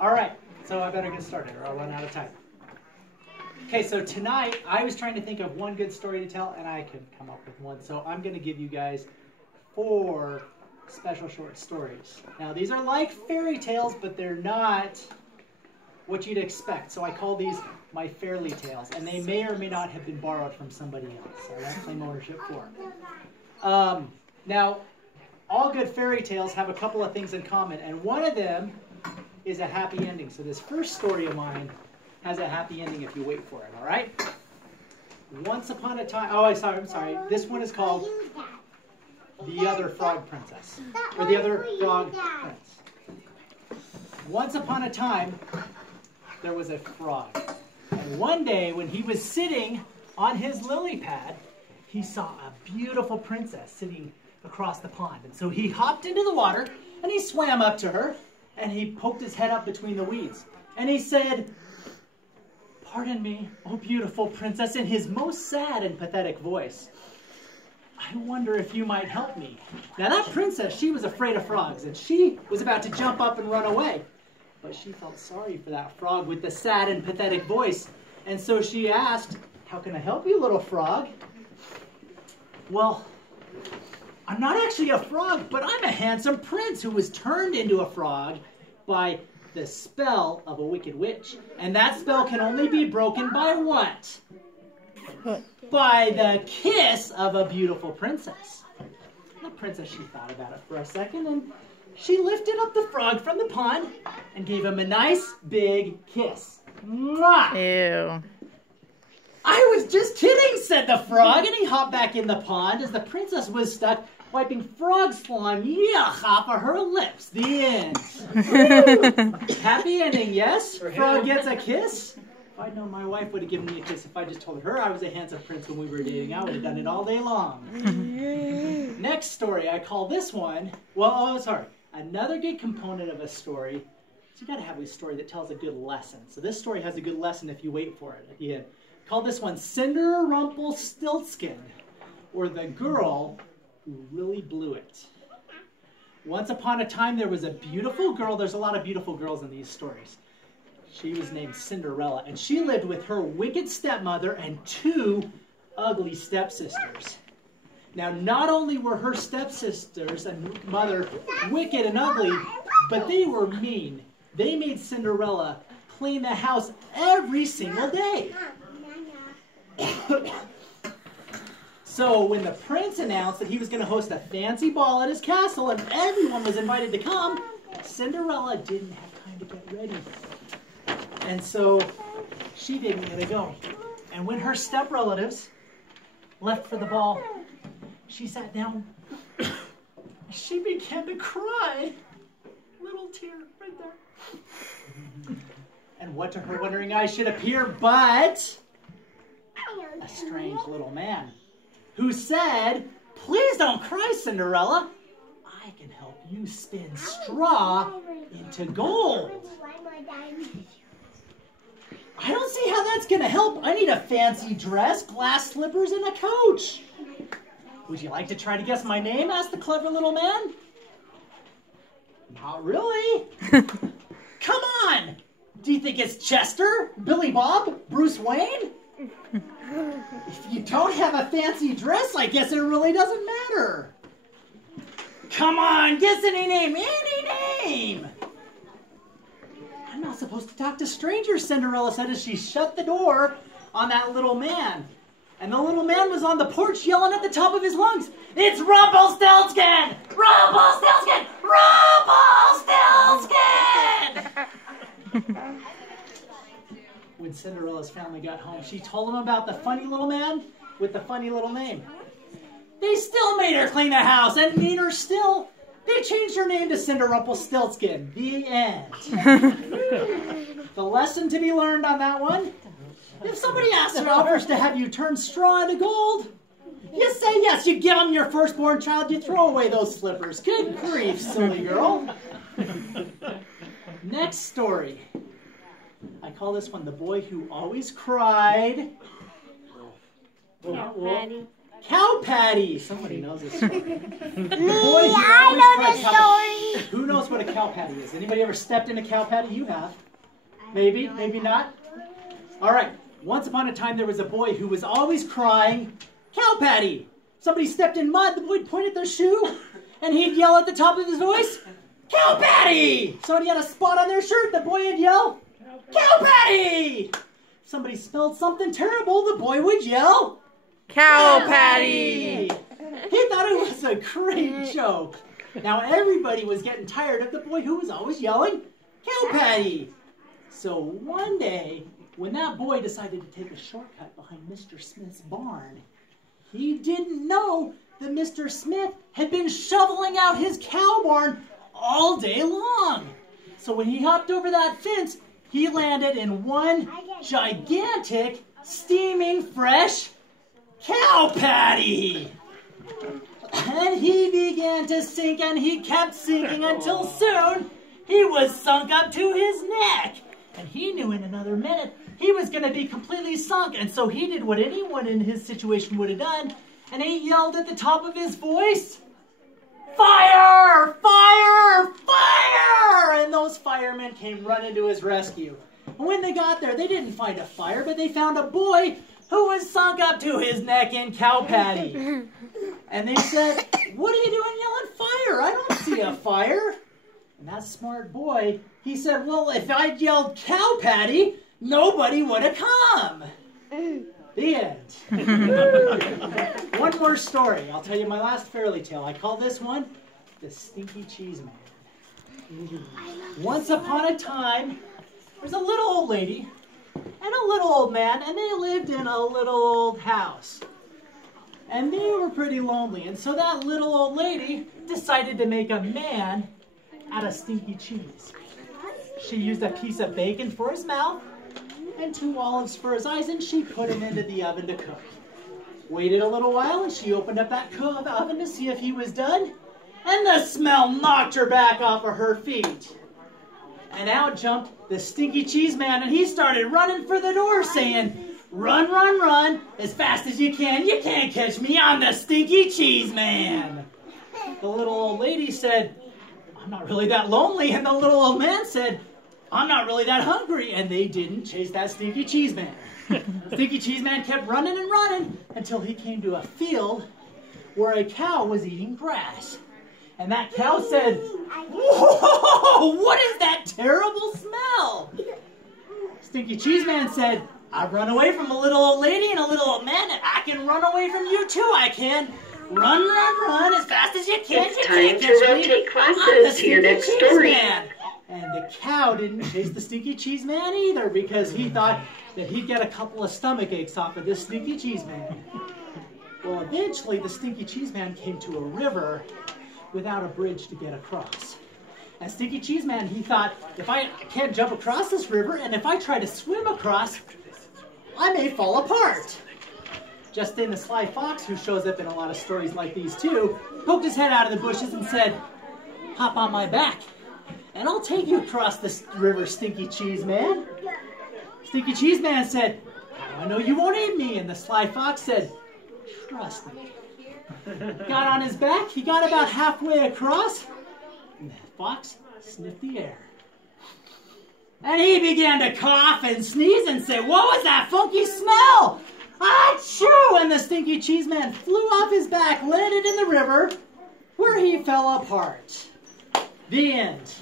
All right, so I better get started or I'll run out of time. Okay, so tonight I was trying to think of one good story to tell, and I couldn't come up with one. So I'm going to give you guys 4 special short stories. Now, these are like fairy tales, but they're not what you'd expect. So I call these my Fairly Tales, and they may or may not have been borrowed from somebody else. I won't claim ownership for them. Now, all good fairy tales have a couple of things in common, and one of them is a happy ending. So this first story of mine has a happy ending if you wait for it, all right? Once upon a time, I'm sorry. This one is called The Other Frog Princess, or The Other Frog Prince. Once upon a time, there was a frog. And one day, when he was sitting on his lily pad, he saw a beautiful princess sitting across the pond. And so he hopped into the water, and he swam up to her, and he poked his head up between the weeds. And he said, "Pardon me, oh beautiful princess," in his most sad and pathetic voice. "I wonder if you might help me." Now that princess, she was afraid of frogs, and she was about to jump up and run away. But she felt sorry for that frog with the sad and pathetic voice. And so she asked, "How can I help you, little frog?" "Well, I'm not actually a frog, but I'm a handsome prince who was turned into a frog by the spell of a wicked witch. And that spell can only be broken by what? By the kiss of a beautiful princess." The princess, she thought about it for a second, and she lifted up the frog from the pond and gave him a nice big kiss. Mwah! Ew. "I was just kidding," said the frog, and he hopped back in the pond as the princess was stuck wiping frog slime off of her lips. The end. Happy ending, yes? Frog gets a kiss? If I'd known my wife would have given me a kiss if I just told her I was a handsome prince when we were dating. I would have done it all day long. Next story, I call this one, another good component of a story. So you got to have a story that tells a good lesson. So this story has a good lesson if you wait for it at the end. Call this one Rumpelstiltskin, or the girl who really blew it. Once upon a time, there was a beautiful girl. There's a lot of beautiful girls in these stories. She was named Cinderella, and she lived with her wicked stepmother and 2 ugly stepsisters. Now, not only were her stepsisters and mother wicked and ugly, but they were mean. They made Cinderella clean the house every single day. So when the prince announced that he was going to host a fancy ball at his castle and everyone was invited to come, Cinderella didn't have time to get ready. And so she didn't get to go. And when her step-relatives left for the ball, she sat down. She began to cry. Little tear right there. And what to her wondering eyes should appear but a strange little man who said, "Please don't cry, Cinderella. I can help you spin straw into gold." "I don't see how that's going to help. I need a fancy dress, glass slippers, and a coach." "Would you like to try to guess my name?" asked the clever little man. "Not really." "Come on! Do you think it's Chester, Billy Bob, Bruce Wayne?" "If you don't have a fancy dress, I guess it really doesn't matter." "Come on, guess any name, any name." "I'm not supposed to talk to strangers," Cinderella said as she shut the door on that little man. And the little man was on the porch yelling at the top of his lungs, "It's Rumpelstiltskin! Rumpelstiltskin! Rumpelstiltskin!" When Cinderella's family got home, she told them about the funny little man with the funny little name. They still made her clean the house, and meaner still, they changed her name to Cinderumpelstiltskin. The end. The lesson to be learned on that one: if somebody asks or offers to have you turn straw into gold, you say yes. You give them your firstborn child, you throw away those slippers. Good grief, silly girl. Next story. I call this one The Boy Who Always Cried. Yeah, Patty. Cow patty. Somebody knows this story. I know the story. Who knows what a cow patty is? Anybody ever stepped in a cow patty? You have. Maybe, maybe not. All right. Once upon a time, there was a boy who was always crying, cow patty. Somebody stepped in mud. The boy would point at their shoe, and he'd yell at the top of his voice, cow patty. Somebody had a spot on their shirt. The boy would yell, cow patty. Somebody smelled something terrible. The boy would yell, cow patty. He thought it was a great joke. Now everybody was getting tired of the boy who was always yelling, cow patty. So one day, when that boy decided to take a shortcut behind Mr. Smith's barn, he didn't know that Mr. Smith had been shoveling out his cow barn all day long. So when he hopped over that fence, he landed in one gigantic, steaming, fresh cow patty. And he began to sink, and he kept sinking until soon he was sunk up to his neck. And he knew in another minute he was going to be completely sunk. And so he did what anyone in his situation would have done. And he yelled at the top of his voice, fire! Fire! Fire! And those firemen came running to his rescue. And when they got there, they didn't find a fire, but they found a boy who was sunk up to his neck in cow patty. And they said, what are you doing yelling fire? I don't see a fire. And that smart boy, he said, well, if I'd yelled cow patty, nobody would have come. The end. One more story. I'll tell you my last fairy tale. I call this one the Stinky Cheese Man. Once upon a time, there's a little old lady and a little old man, and they lived in a little old house. And they were pretty lonely, and so that little old lady decided to make a man out of stinky cheese. She used a piece of bacon for his mouth and 2 olives for his eyes, and she put him into the oven to cook. Waited a little while, and she opened up that oven to see if he was done, and the smell knocked her back off of her feet. And out jumped the Stinky Cheese Man, and he started running for the door saying, run, run, run, as fast as you can. You can't catch me, I'm the Stinky Cheese Man. The little old lady said, I'm not really that lonely. And the little old man said, I'm not really that hungry. And they didn't chase that Stinky Cheese Man. The Stinky Cheese Man kept running and running until he came to a field where a cow was eating grass. And that cow said, whoa, what is that terrible smell? Stinky Cheese Man said, I've run away from a little old lady and a little old man, and I can run away from you too, I can. Run, run, run as fast as you can. It's time to rotate classes to your next story. And the cow didn't chase the Stinky Cheese Man either, because he thought that he'd get a couple of stomach aches off of this Stinky Cheese Man. Well, eventually the Stinky Cheese Man came to a river without a bridge to get across. And Stinky Cheese Man, he thought, if I can't jump across this river, and if I try to swim across, I may fall apart. Just then the sly fox, who shows up in a lot of stories like these too, poked his head out of the bushes and said, hop on my back, and I'll take you across this river, Stinky Cheese Man. Stinky Cheese Man said, I know you won't eat me. And the sly fox said, trust me. Got on his back, he got about halfway across, and the fox sniffed the air. And he began to cough and sneeze and say, what was that funky smell? Achoo! And the Stinky Cheese Man flew off his back, landed in the river, where he fell apart. The end.